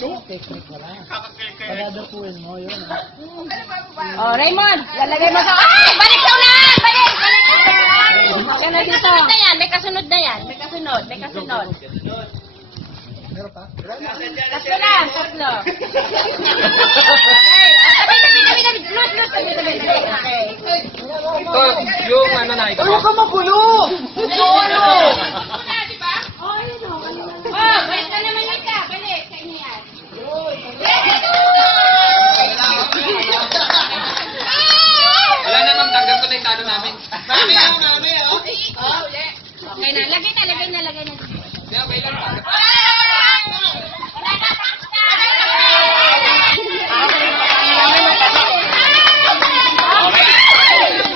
Technique wala. Pagadapuin mo, yun. Oh, Raymond, lalagay mo sa... Ay! Balik daw na! Balik! Yan na dito. May kasunod na yan. May kasunod. Meron pa? Tatlo lang, tatlo. Tabi. Tabi. Okay. Ito, yung ano na ito. Ayaw ka magulo! Oh, balik na naman yan ka. Balik. Sa inyo yan. Wala na ma'am, tanggal ko na yung talo namin. Okay na. Lagay na. Yeah, may lang.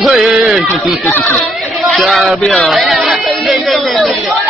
Hoy! Sabi ah. Hindi.